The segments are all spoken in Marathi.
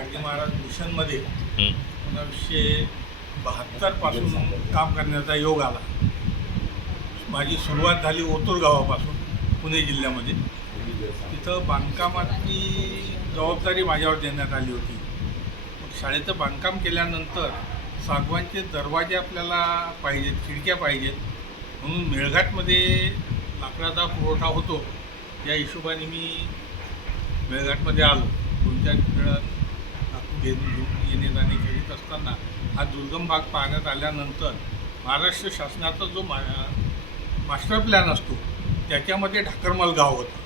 गाडगे महाराज मिशनमध्ये 1972 पासून काम करण्याचा योग आला. माझी सुरुवात झाली ओतूर गावापासून पुणे जिल्ह्यामध्ये. तिथं बांधकामाची जबाबदारी माझ्यावर देण्यात आली होती. मग शाळेचं बांधकाम केल्यानंतर सागवानचे दरवाजे आपल्याला पाहिजेत, खिडक्या पाहिजेत, म्हणून मेळघाटमध्ये लाकडाचा पुरवठा होतो. या हिशोबाने मी मेळघाटमध्ये आलो. 2-4 वेळा लाकूड घेऊन येणे जाणे करीत असताना हा दुर्गम भाग पाहण्यात आल्यानंतर महाराष्ट्र शासनाचा जो मास्टर प्लॅन असतो त्याच्यामध्ये ढाकरमल गाव होतं.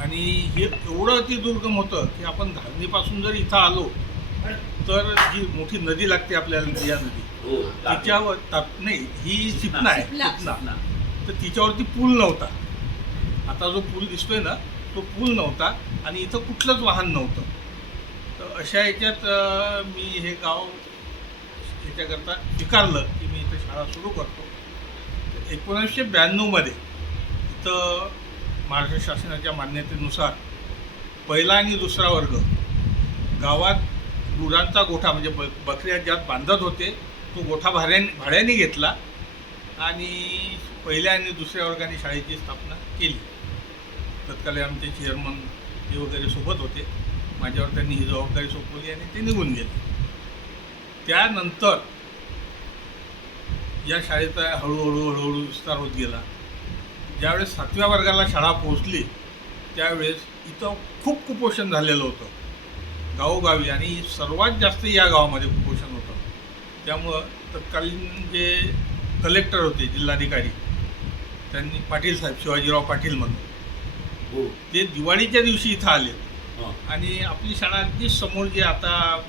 आणि हे एवढं अति दुर्गम होतं की आपण धारणीपासून जर इथं आलो तर जी मोठी नदी लागते आपल्याला, या नदी तिच्यावर नाही, ही सिपना आहे, सिपना. तर तिच्यावरती पूल नव्हता. आता जो पूल दिसतोय ना तो पूल नव्हता आणि इथं कुठलंच वाहन नव्हतं. तर अशा याच्यात मी हे गाव ह्याच्याकरता स्वीकारलं की मी इथं शाळा सुरू करतो. 1992मध्ये इथं महाराष्ट्र शासनाच्या मान्यतेनुसार पहिला आणि दुसरा वर्ग गावात गुरांचा गोठा म्हणजे बकऱ्या ज्यात बांधत होते तो गोठा भाड्याने घेतला आणि पहिल्या आणि दुसऱ्या वर्गाने शाळेची स्थापना केली. तत्कालीन आमचे चेअरमन हे वगैरे सोबत होते. माझ्यावर त्यांनी ही जबाबदारी सोपवली आणि ते निघून गेले. त्यानंतर या शाळेचा हळूहळू विस्तार होत गेला. ज्यावेळेस 7व्या वर्गाला शाळा पोहोचली त्यावेळेस इथं खूप कुपोषण झालेलं होतं गावोगावी आणि सर्वात जास्त या गावामध्ये कुपोषण होतं. त्यामुळं तत्कालीन जे कलेक्टर होते, जिल्हाधिकारी, त्यांनी पाटील साहेब, शिवाजीराव पाटील म्हणून, ते दिवाळीच्या दिवशी इथं आले आणि आपली शाळा अगदी समोर जे आता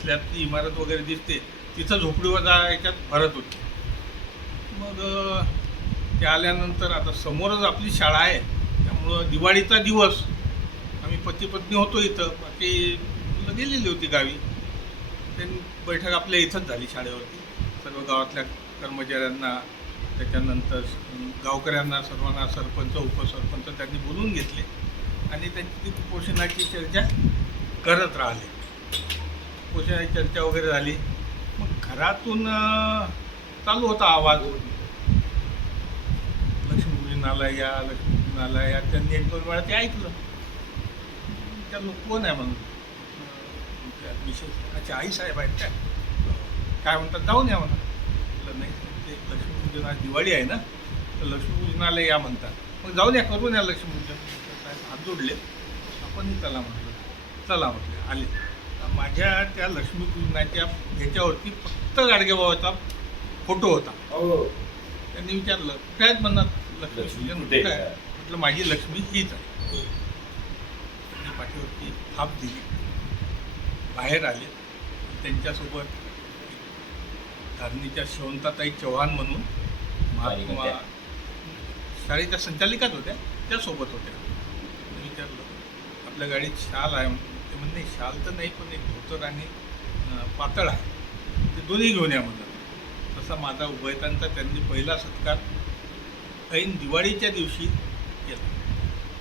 स्लॅबची इमारत वगैरे दिसते तिथं झोपडीवजा याच्यात भरत होती. मग ते आल्यानंतर आता समोरच आपली शाळा आहे त्यामुळं दिवाळीचा दिवस आम्ही पती पत्नी होतो इथं, बाकी मुलं गेलेली होती गावी. त्यांनी बैठक आपल्या इथंच झाली शाळेवरती. सर्व गावातल्या कर्मचाऱ्यांना, त्याच्यानंतर गावकऱ्यांना, सर्वांना, सरपंच, उपसरपंच त्यांनी बोलवून घेतले आणि त्यांची ती कुपोषणाची चर्चा करत राहिले. कुपोषणाची चर्चा वगैरे झाली. मग घरातून चालू होता आवाज, लक्ष्मीपूजनाला या, लक्ष्मीपूजनाला या. त्यांनी 1-2 वेळा ते ऐकलं. त्या लोक कोण आहे म्हणून, विशेष अच्छा आई साहेब आहेत काय म्हणतात, जाऊन या म्हणा. म्हटलं नाही, ते लक्ष्मीपूजन, आज दिवाळी आहे ना, तर लक्ष्मीपूजनाला या म्हणतात. मग जाऊन या, करून या लक्ष्मीपूजन. साहेब हात जोडले, आपणही चला म्हटलं. चला म्हटलं, आले. माझ्या त्या लक्ष्मीपूजनाच्या ह्याच्यावरती फक्त गाडगेबाबाचा फोटो होता. त्यांनी विचारलं काय म्हणत लक्ष्मीपूजन कुठं आहे? म्हटलं माझी लक्ष्मी हीच आहे. त्यांनी पाठीवरती थाप दिली, बाहेर आले. त्यांच्यासोबत धारणीच्या शेवंताताई चव्हाण म्हणून महात्मा शाळेच्या संचालिकाच होत्या, त्यासोबत होत्या. विचारलं आपल्या गाडीत शाल आहे? ते म्हणणे शाल तर नाही, पण एक धोतर आणि पातळ आहे, ते दोन्ही घेऊन या म्हणतात. तसा माझा उभयतांचा त्यांनी पहिला सत्कार ऐन दिवाळीच्या दिवशी केला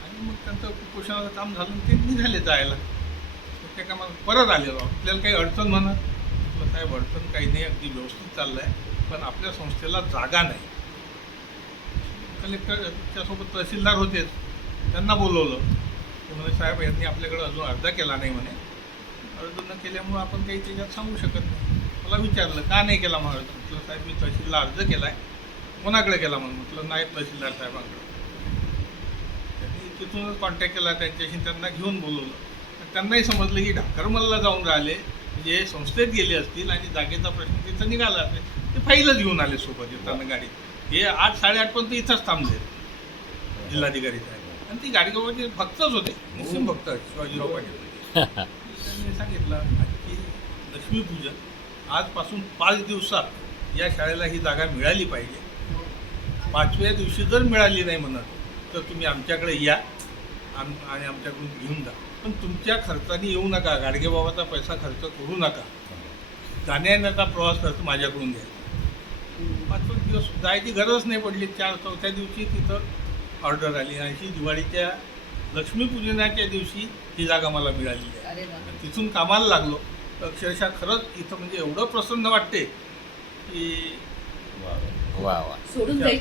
आणि मग त्यांचं कुपोषणाचं काम झालं, ते निघाले जायला. त्या कामाला परत आलेलो. आपल्याला काही अडचण म्हणत, म्हटलं साहेब अडचण काही नाही, अगदी व्यवस्थित चाललं आहे, पण आपल्या संस्थेला जागा नाही. कलेक्टरच्यासोबत तहसीलदार होतेच, त्यांना बोलवलं. ते म्हणे साहेब यांनी आपल्याकडे अजून अर्ज केला नाही म्हणे. अर्ज न केल्यामुळं आपण काही त्याच्यात सांगू शकत नाही. मला विचारलं का नाही केला म्हणून. म्हटलं साहेब मी तहसीलला अर्ज केला आहे. कोणाकडे केला म्हणून. म्हटलं नाही, तहसीलदार साहेबांकडे. त्यांनी तिथूनच कॉन्टॅक्ट केला त्यांच्याशी, त्यांना घेऊन बोलवलं. त्यांनाही समजलं की ढाकरमलला जाऊन राहिले म्हणजे संस्थेत गेले असतील आणि जागेचा प्रश्न तिथं निघाला असेल. ते फाईलच घेऊन आले सोबत येताना गाडीत. हे 8-8:30 पर्यंत इथंच थांबले जिल्हाधिकारी साहेब. आणि ती गाडगेबाबाचे भक्तच होते, मुस्लिम भक्त, शिवाजीराव पाटील. त्यांनी सांगितलं की लक्ष्मीपूजन आजपासून 5 दिवसात या शाळेला ही जागा मिळाली पाहिजे. 5व्या दिवशी जर मिळाली नाही म्हणत तर तुम्ही आमच्याकडे या आणि आमच्याकडून घेऊन जा, पण तुमच्या खर्चाने येऊ नका. गाडगेबाबाचा पैसा खर्च करू नका. जाण्या-येण्याचा प्रवास खर्च माझ्याकडून घ्या. 5 दिवस जायची गरज नाही पडली. 4-4थ्या दिवशी तिथं ऑर्डर आली. अशी दिवाळीच्या लक्ष्मीपूजनाच्या दिवशी ही जागा मला मिळालेली आहे. अरे वा. तिथून कामाला लागलो तर अक्षरशः खरंच इथं म्हणजे एवढं प्रसन्न वाटते की वा वा. सोडून जायची